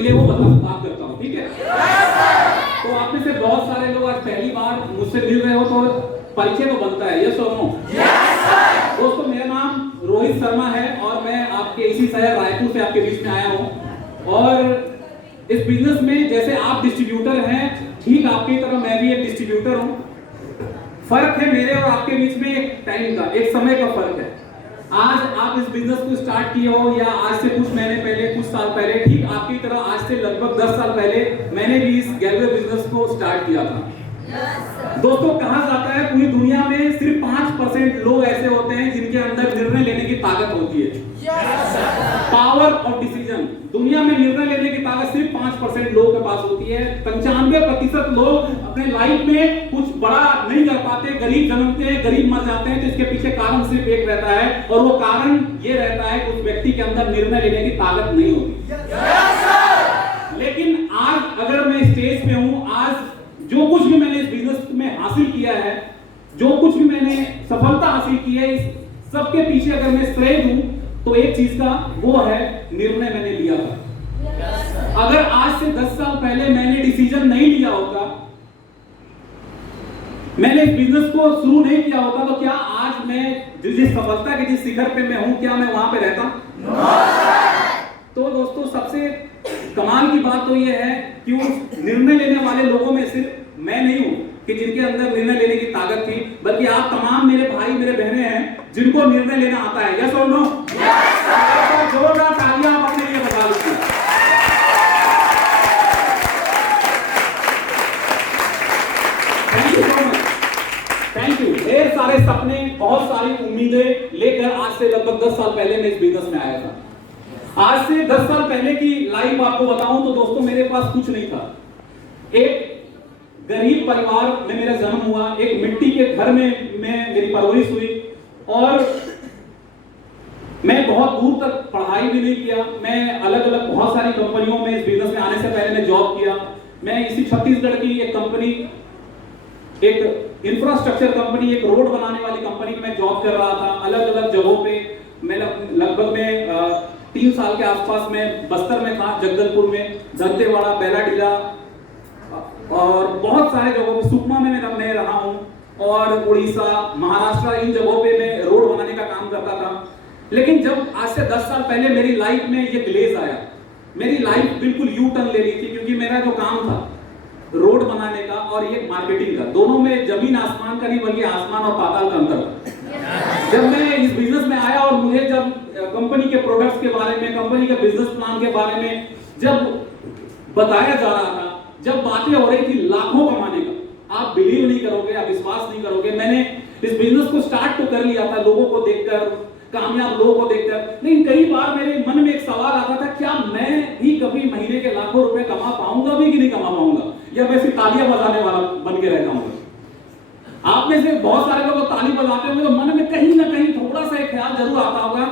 मिले हो बात करता हूँ, ठीक है? तो आप में से बहुत सारे लोग आज पहली बार मुझसे मिल रहे हो तो परिचय तो बनता है, यस और नो? दोस्तों मेरा नाम रोहित शर्मा है और मैं आपके इसी शहर रायपुर से आपके बीच में आया हूँ। और इस बिजनेस में जैसे आप डिस्ट्रीब्यूटर हैं, ठीक आपकी तरह मैं भी एक डिस्ट्रीब्यूटर हूँ। फर्क है मेरे और आपके बीच में एक टाइम का, एक समय का फर्क है। आज आप इस बिजनेस को स्टार्ट किए हो या आज से कुछ महीने पहले, कुछ साल पहले, ठीक आपकी तरह आज से लगभग 10 साल पहले मैंने भी इस गैलरी बिजनेस को स्टार्ट किया था। दोस्तों कहा जाता है पूरी दुनिया में सिर्फ 5% लोग ऐसे होते हैं जिनके अंदर निर्णय लेने की ताकत होती है। Power of decision. दुनिया में निर्णय लेने की ताकत सिर्फ 5% लोगों के पास होती है। 95% लोग अपने लाइफ में कुछ बड़ा नहीं कर पाते, गरीब जन्मते हैं, गरीब मर जाते हैं। तो इसके पीछे कारण सिर्फ एक रहता है और वो कारण ये रहता है कि उस व्यक्ति के अंदर निर्णय लेने की ताकत नहीं होती। लेकिन आज अगर मैं स्टेज पे हूं, आज जो कुछ भी मैंने इस बिजनेस में हासिल किया है, जो कुछ भी मैंने सफलता हासिल की है, इस सबके पीछे अगर मैं श्रेय दूं तो एक चीज का वो है निर्णय मैंने लिया था। अगर आज से 10 साल पहले मैंने डिसीजन नहीं लिया होता, मैंने इस बिजनेस को शुरू नहीं किया होता, तो क्या आज मैं जिस सफलता के जिस शिखर पे मैं हूं, क्या मैं वहां पे रहता? तो दोस्तों सबसे कमाल की बात तो यह है कि उस निर्णय लेने वाले लोगों में सिर्फ मैं नहीं हूं कि जिनके अंदर निर्णय लेने की ताकत थी, बल्कि आप तमाम मेरे भाई मेरे बहनें हैं जिनको निर्णय लेना आता है। यस और नो? जोरदार तालियां आप अपने लिए बजा लीजिए। Thank you so much, thank you. ढेर सारे सपने, बहुत सारी उम्मीदें लेकर आज से लगभग 10 साल पहले मैं इस बिजनेस में आया था। आज से 10 साल पहले की लाइफ आपको बताऊं तो दोस्तों मेरे पास कुछ नहीं था। एक गरीब परिवार में मेरा जन्म हुआ, एक मिट्टी के घर में मेरी परवरिश हुई और मैं बहुत दूर तक पढ़ाई भी नहीं किया। मैं अलग अलग बहुत सारी कंपनियों में इस बिजनेस में आने से पहले मैं जॉब किया। मैं इसी छत्तीसगढ़ की एक कंपनी, एक इंफ्रास्ट्रक्चर कंपनी, एक रोड बनाने वाली कंपनी में जॉब कर रहा था। अलग अलग जगहों पे मैं लगभग में 3 साल के आसपास में बस्तर में था, जगदलपुर में, दंतेवाड़ा, बैलाडीला और बहुत सारे जगहों पे, सुकमा में मैं रहा हूं और उड़ीसा, महाराष्ट्र, इन जगहों पे मैं रोड बनाने का काम करता था। लेकिन जब आज से 10 साल पहले मेरी लाइफ में ये ग्लेज आया, मेरी लाइफ बिल्कुल यू टर्न ले रही थी, क्योंकि मेरा जो काम था रोड बनाने का और ये मार्केटिंग का, दोनों में जमीन आसमान का नहीं बल्कि आसमान और पाताल का अंतर था। जब मैं इस बिजनेस में आया और मुझे जब कंपनी के प्रोडक्ट्स के बारे में, कंपनी के बिजनेस प्लान के बारे में जब बताया जा रहा था, जब बातें हो रही थी लाखों कमाने का, आप बिलीव नहीं करोगे, आप विश्वास नहीं करोगे, मैंने इस बिजनेस को स्टार्ट तो कर लिया था लोगों को देखकर, कामयाब लोगों को देखकर। लेकिन कई बार मेरे मन में एक सवाल आता था, क्या मैं भी कभी महीने के लाखों रुपए कमा पाऊंगा भी कि नहीं कमा पाऊंगा, या मैं सिर्फ तालियां बजाने वाला बन के रह जाऊंगा। आप में से बहुत सारे लोग ताली बजाते होंगे तो मन में कहीं ना कहीं थोड़ा सा एक ख्याल जरूर आता होगा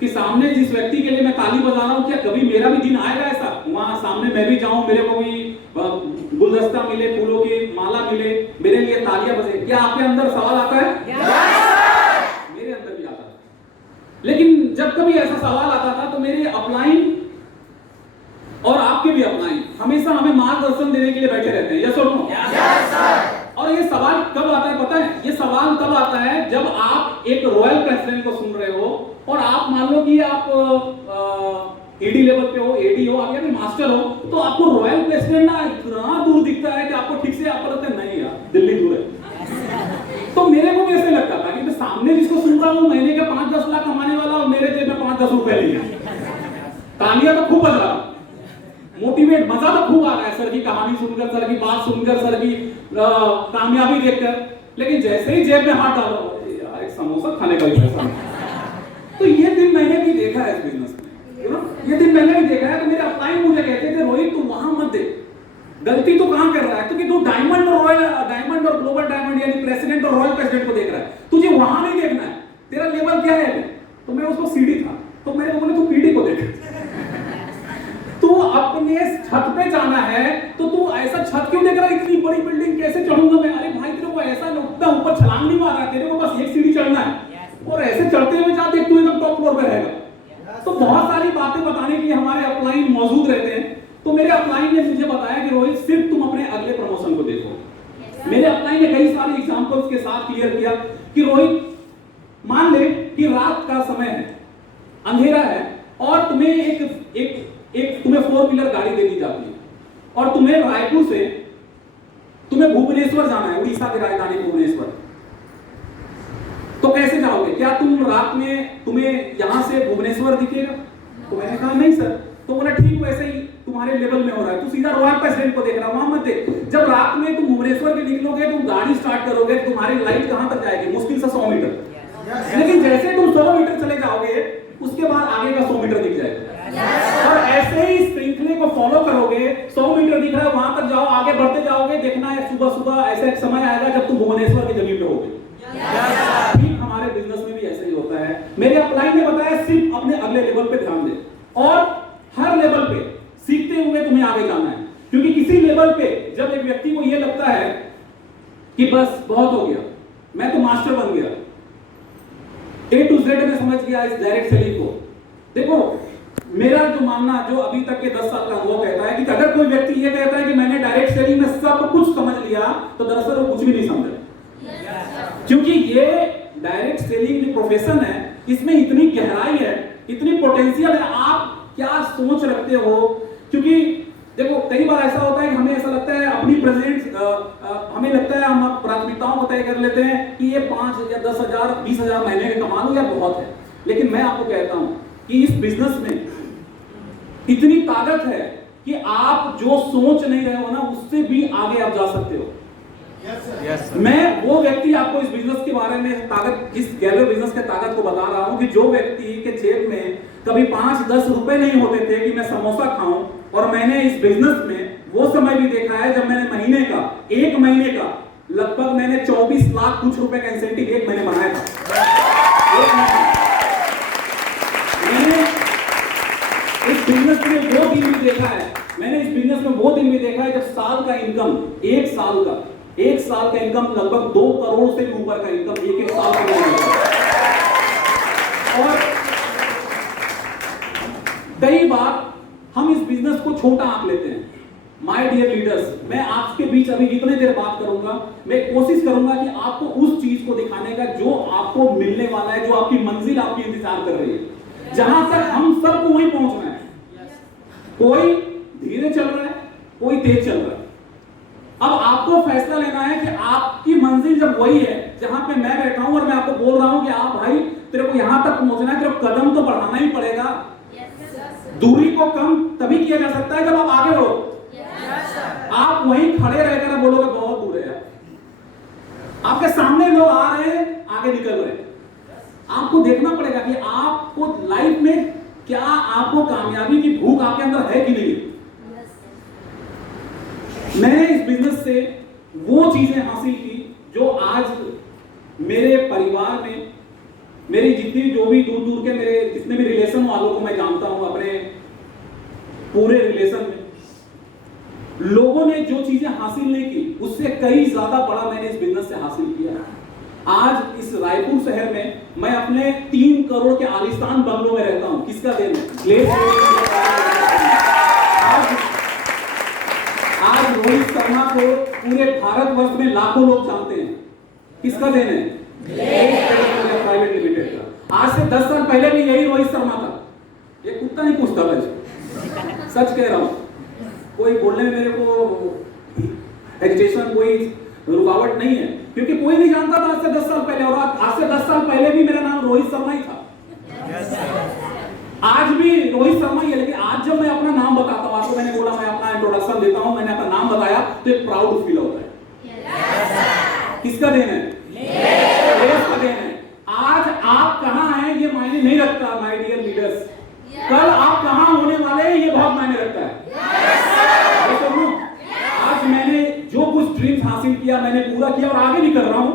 कि सामने जिस व्यक्ति के लिए मैं ताली बजा रहा हूं, क्या कभी मेरा भी दिन आएगा ऐसा, वहां सामने मैं भी जाऊं, मेरे को भी गुलदस्ता मिले, फूलों की माला मिले, मेरे लिए तालियां बजे। क्या आपके अंदर सवाल आता है? मेरे अंदर भी आता है। लेकिन जब कभी ऐसा सवाल आता था तो मेरे अपलाइन और आपके भी अपलाइन हमेशा हमें मार्गदर्शन देने के लिए बैठे रहते हैं। यस और नो? और ये सवाल कब आता है पता है? ये सवाल तब आता है जब आप एक रॉयल प्रेसिडेंट को सुन रहे हो और आप मान लो कि आप एडी लेवल पे हो, एडी हो, आप या फिर मास्टर हो, तो आपको रॉयल प्रेसिडेंट ना इतना दूर दिखता है कि आपको ठीक से आप लगता है नहीं यार दिल्ली दूर है। तो मेरे को भी ऐसे लगता था कि मैं सामने जिसको सुन रहा हूँ महीने का 5-10 लाख कमाने वाला और मेरे जेब में 5-10 रुपए नहीं है। तालियां तो खूब बज रहा, मोटिवेट, मजा तो खूब आ रहा है सर की कहानी सुनकर, सर की बात सुनकर, सर की कामयाबी देखकर। लेकिन जैसे ही जेब में हाथ डालो, यार एक समोसा खाने का भी पैसा नहीं। तो ये दिन मैंने भी देखा है इस बिजनेस में, ये दिन मैंने भी देखा है। तो मेरे अपलाइन मुझे कहते थे, रोहित तू वहां मत देख, गलती तो कहां कर रहा है, क्योंकि तू डायमंड और रॉयल, डायमंड और ग्लोबल डायमंड यानी प्रेसिडेंट और रॉयल प्रेसिडेंट को देख रहा है, तुझे वहां नहीं देखना है, तेरा लेवल क्या है। तो मैं उसको सीढ़ी था, तो मेरे को बोले तू पीढ़ी को देख, तू अपने छत पे जाना है तो तू ऐसा छत क्यों देख रहा है, इतनी बड़ी बिल्डिंग कैसे चढ़ूंगा मैं। अरे भाई तेरे को ऐसा उतना ऊपर छलांग नहीं मारना है, तेरे को बस एक सीढ़ी चढ़ना है और ऐसे चढ़ते हुए जाते तू एकदम टॉप फ्लोर पे रहेगा। तो बहुत सारी बातें बताने के लिए हमारे अपलाइन मौजूद रहते हैं। मेरे अपलाइन ने मुझे बताया कि रोहित सिर्फ तुम अपने अगले प्रमोशन को देखो। मेरे अपलाइन ने कई सारे एग्जांपल्स के साथ क्लियर किया कि रोहित मान ले कि रात का समय है, अंधेरा है और तुम्हें एक तुम्हें 4 व्हीलर गाड़ी दे दी जाती है और तुम्हें रायपुर से तुम्हें भुवनेश्वर जाना है, उड़ीसा की राजधानी भुवनेश्वर। तो कैसे जाओगे? क्या तुम रात में तुम्हें यहां से भुवनेश्वर दिखेगा? तो मैंने कहा नहीं सर। तो बोला ठीक वैसे ही तुम्हारे लेवल में हो रहा है, तू सीधा रॉयल प्रेसिडेंट को देख रहा है, वहां मत देख। जब रात में तुम भुवनेश्वर के निकलोगे, तुम गाड़ी स्टार्ट करोगे, तुम्हारी लाइट कहां तक जाएगी? मुश्किल से 100 मीटर। लेकिन जैसे तुम 100 मीटर चले जाओगे उसके बाद आगे का 100 मीटर दिख जाएगा। और ऐसे ही श्रृंखले को फॉलो करोगे, 100 मीटर दिख रहा है वहां तक जाओ, आगे बढ़ते जाओगे, देखना है सुबह सुबह ऐसा एक समय आएगा जब तुम भुवनेश्वर की जमीन पे होगे। ठीक हमारे बिजनेस में भी ऐसा ही होता है। मेरे अपलाइन ने बताया सिर्फ अपने अगले लेवल पे ध्यान दे और हर लेवल पे सीखते हुए तुम्हें आगे जाना है। क्योंकि किसी लेवल पे जब एक व्यक्ति को यह लगता है कि बस बहुत हो गया, मैं तो मास्टर बन गया, A to Z में समझ गया इस डायरेक्ट सेलिंग को। देखो मेरा जो मानना, जो अभी तक के 10 साल का अनुभव कहता है कि अगर कोई व्यक्ति ये कहता है कि मैंने डायरेक्ट सेलिंग में सब कुछ समझ लिया, तो दरअसल वो कुछ भी नहीं समझा। क्योंकि ये डायरेक्ट सेलिंग जो प्रोफेशन है, इसमें इतनी गहराई है, इतनी पोटेंशियल है। आप क्या सोच रखते हो? क्योंकि देखो कई बार ऐसा होता है कि हमें ऐसा लगता है अपनी प्रेजेंट हमें लगता है हम प्राथमिकताओं को तय कर लेते हैं कि ये 5 या 10,000 20,000 महीने के कमा लूं या बहुत है। लेकिन मैं आपको कहता हूं कि इस बिजनेस में इतनी ताकत है कि आप जो सोच नहीं रहे हो ना, उससे भी आगे आप जा सकते हो। Yes, मैं वो व्यक्ति आपको इस बिजनेस के बारे में ताकत, इस गैलरी बिजनेस के ताकत को बता रहा हूं कि जो व्यक्ति के जेब में कभी 5-10 रुपए नहीं होते थे कि मैं समोसा खाऊं, और मैंने इस बिजनेस में वो समय भी देखा है जब मैंने एक महीने का लगभग मैंने 24 लाख कुछ रुपए का इंसेंटिव एक महीने बनाया था। मैंने इस बिजनेस में वो दिन भी देखा है, मैंने इस बिजनेस में वो दिन भी देखा है जब साल का इनकम, एक साल का इनकम लगभग 2 करोड़ से भी ऊपर का इनकम एक साल का। और कई बार हम इस बिजनेस को छोटा आंक लेते हैं। माय डियर लीडर्स, मैं आपके बीच अभी जितने देर बात करूंगा, मैं कोशिश करूंगा कि आपको उस चीज को दिखाने का जो आपको मिलने वाला है, जो आपकी मंजिल आपकी इंतजार कर रही है, जहां तक हम सबको वहीं पहुंचना है। कोई धीरे चल रहा है, कोई तेज चल रहा है। अब आपको फैसला लेना है कि आपकी मंजिल जब वही है जहां पे मैं बैठा हूं और मैं आपको बोल रहा हूं कि आप भाई तेरे को यहां तक पहुंचना है, तेरे को कदम तो बढ़ाना ही पड़ेगा। दूरी को कम तभी किया जा सकता है जब आप आगे बढ़ो। आप वहीं खड़े रहकर बोलोगे बहुत दूर है, आपके सामने लोग आ रहे हैं, आगे निकल रहे हैं। आपको देखना पड़ेगा कि आपको लाइफ में क्या, आपको कामयाबी की भूख आपके अंदर है कि नहीं। मैंने इस बिजनेस से वो चीजें हासिल की जो आज मेरे परिवार में, मेरी जितनी जो भी दूर दूर के मेरे जितने भी रिलेशन वालों को मैं जानता हूं, अपने पूरे रिलेशन में लोगों ने जो चीजें हासिल नहीं की, उससे कई ज्यादा बड़ा मैंने इस बिजनेस से हासिल किया। आज इस रायपुर शहर में मैं अपने 3 करोड़ के आलीशान बंगलों में रहता हूं। किसका देन है? आज रोहित शर्मा को पूरे भारतवर्ष में लाखों लोग जानते हैं। किसका देन है? प्राइवेट लिमिटेड का। आज से 10 साल पहले भी यही रोहित शर्मा था। ये कुत्ता नहीं पूछता, बस सच कह रहा हूं। कोई बोलने में मेरे को एजुकेशन कोई रुकावट नहीं है, क्योंकि कोई नहीं जानता था आज से 10 साल पहले, और आज से 10 साल पहले भी मेरा नाम रोहित शर्मा ही था। आज भी रोहित शर्मा ही है। लेकिन आज जब मैं अपना नाम बताता हूं, आपको मैंने बोला मैं अपना इंट्रोडक्शन देता हूं, मैंने अपना नाम बताया तो एक प्राउड फील होता है। किसका देन है? देश का देन है। आज आप कहां हैं ये मायने नहीं रखता माय डियर लीडर्स, कल आप कहां होने वाले हैं ये बहुत मायने रखता है। आज मैंने जो कुछ ड्रीम्स हासिल किया, मैंने पूरा किया और आगे भी कर रहा हूं,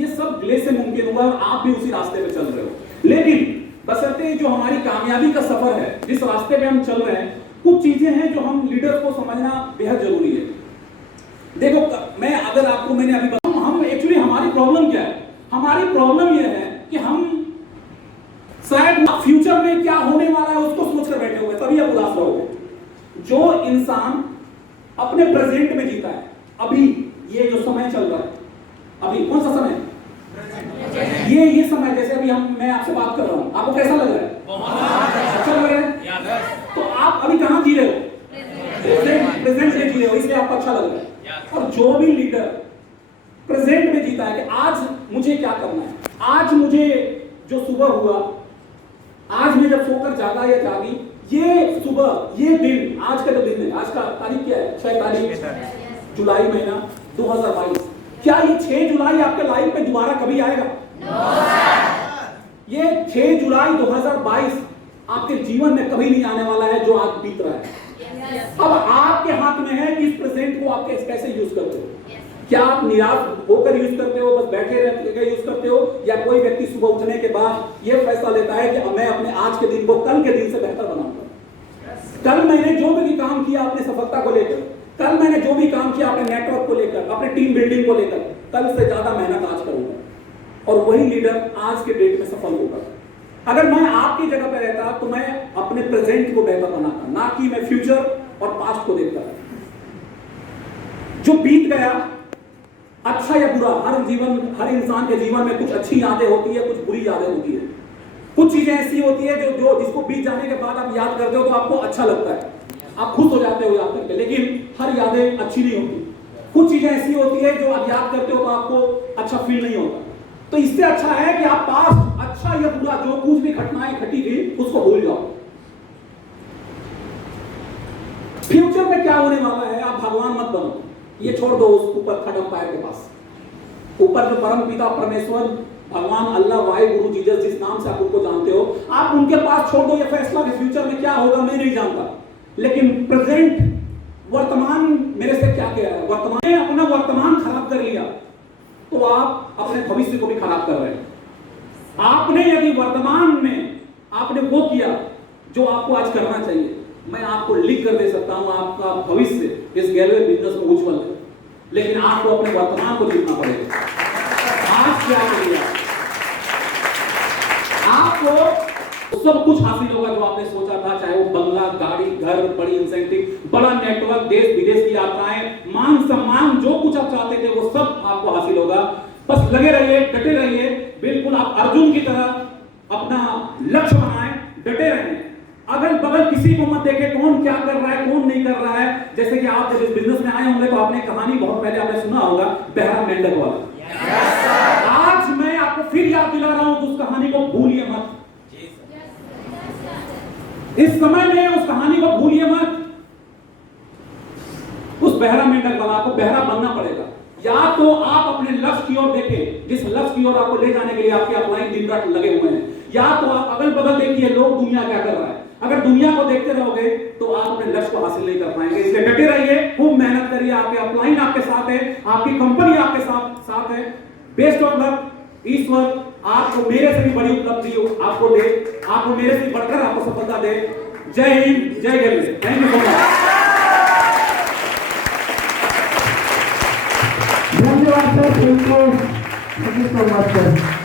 ये सब ग्लेस से मुमकिन हुआ और आप भी उसी रास्ते पे चल रहे हो। लेकिन बशर्ते जो हमारी कामयाबी का सफर है, जिस रास्ते पे हम चल रहे हैं, कुछ चीजें हैं जो हम लीडर्स को समझना बेहद जरूरी है। देखो मैं अगर आपको मैंने अभी बताऊं, हम एक्चुअली हमारी प्रॉब्लम क्या है? हमारी प्रॉब्लम यह है कि हम शायद फ्यूचर में क्या होने वाला है उसको सोचकर बैठे हुए, तभी आप उदास रहोगे। जो इंसान अपने प्रेजेंट में जीता है, अभी ये जो समय चल रहा है, अभी कौन सा समय, ये समय, जैसे अभी मैं आपसे बात कर रहा हूं, आपको कैसा लग रहा है? बहुत अच्छा लग रहा है। तो आप अभी कहां जी रहे हो? प्रेजेंट में जी रहे हो, इसलिए आपको अच्छा लग रहा है। और जो भी लीडर प्रेजेंट में जीता है कि आज मुझे क्या करना है, आज मुझे जो सुबह हुआ, आज मैं जब सोकर जागा या जागी, ये सुबह, ये दिन, आज का जो दिन है, आज का तारीख क्या है? 6 तारीख जुलाई महीना 2022। क्या ये 6 जुलाई आपके लाइफ में दोबारा कभी आएगा? ये 6 जुलाई 2022 आपके जीवन में कभी नहीं आने वाला है जो आज बीत रहा है। अब आपके हाथ में है कि इस प्रेजेंट को आप कैसे यूज करते हो। क्या आप निराश होकर यूज करते हो, बस बैठे रहकर यूज करते हो, या कोई व्यक्ति सुबह उठने के बाद यह फैसला लेता है कि मैं अपने आज के दिन को कल के दिन से बेहतर बनाऊंगा। कल मैंने जो भी काम किया अपनी सफलता को लेकर, कल मैंने जो भी काम किया अपने नेटवर्क को लेकर, अपने टीम बिल्डिंग को लेकर, कल से ज्यादा मेहनत आज करूंगा, और वही लीडर आज के डेट में सफल होगा। अगर मैं आपकी जगह पर रहता तो मैं अपने प्रेजेंट को बेहतर बनाता, ना कि मैं फ्यूचर और पास्ट को देखता। जो बीत गया, अच्छा या बुरा, हर इंसान के जीवन में कुछ अच्छी यादें होती है, कुछ बुरी यादें होती है। कुछ चीजें ऐसी होती है जो जिसको बीत जाने के बाद आप याद करते हो तो आपको अच्छा लगता है, आप खुश हो जाते हो याद करके, लेकिन हर यादें अच्छी नहीं होती। कुछ चीजें ऐसी होती है जो आप याद करते हो तो आपको अच्छा फील नहीं होता। तो इससे अच्छा है कि आप पास्ट, अच्छा या बुरा, जो कुछ भी घटनाएं घटी थी उसको भूल जाओ। फ्यूचर में क्या होने वाला है आप भगवान मत बनो, ये छोड़ दो उस ऊपर थर्ड अंपायर के पास। ऊपर जो परम पिता परमेश्वर, भगवान अल्लाह, वाहे गुरु जीसस, जिस नाम से आप उनको जानते हो, आप उनके पास छोड़ दो ये फैसला कि फ्यूचर में क्या होगा मैं नहीं जानता। लेकिन प्रेजेंट, वर्तमान मेरे से क्या कह रहा है, वर्तमान में अपना वर्तमान खराब कर लिया तो आप अपने भविष्य को भी खराब कर रहे हैं। आपने यदि वर्तमान में आपने वो किया जो आपको आज करना चाहिए, मैं आपको लिख कर दे सकता हूं आपका भविष्य इस गैलरी बिजनेस में उज्जवल है। लेकिन आपको अपने वर्तमान को जीतना पड़ेगा। आज क्या करिए, आपको सब कुछ हासिल होगा जो आपने सोचा था, चाहे वो बंगला, गाड़ी, घर, बड़ी इंसेंटिव, बड़ा नेटवर्क, देश विदेश की यात्राएं, मान सम्मान, जो कुछ आप चाहते थे वो सब आपको हासिल होगा। बस लगे रहिए, डटे रहिए, बिल्कुल आप अर्जुन की तरह अपना लक्ष्य बनाएं, डटे रहें। अगल बगल किसी को मत देखे कौन क्या कर रहा है, कौन नहीं कर रहा है। जैसे कि आप जब इस बिजनेस में आए होंगे तो आपने कहानी बहुत पहले आपने सुना होगा, बहरा मेंढक वाला। आज मैं आपको फिर याद दिला रहा हूं कि उस कहानी को भूलिए मत। इस समय में उस कहानी को भूलिए मत। उस बहरा मेंढक वाला, आपको बहरा बनना पड़ेगा। या तो आप अपने लक्ष्य की ओर देखें, जिस लक्ष्य की ओर आपको ले जाने के लिए आपके अपलाइन दिन रात लगे हुए हैं, या तो आप अगल बगल देखिए लोग दुनिया क्या कर रहा है। अगर दुनिया को देखते रहोगे तो आप अपने लक्ष्य को हासिल नहीं कर पाएंगे। इसलिए डटे रहिए, खूब मेहनत करिए, आपके अपलाइन आपके साथ है, आपकी कंपनी आपके साथ है। Best of luck. ईश्वर आपको मेरे से भी बड़ी उपलब्धि आपको दे, आपको मेरे से बढ़कर आपको सफलता दे। जय हिंद, जय gallery. Thank you so much. धन्यवाद sir, thank you so much sir.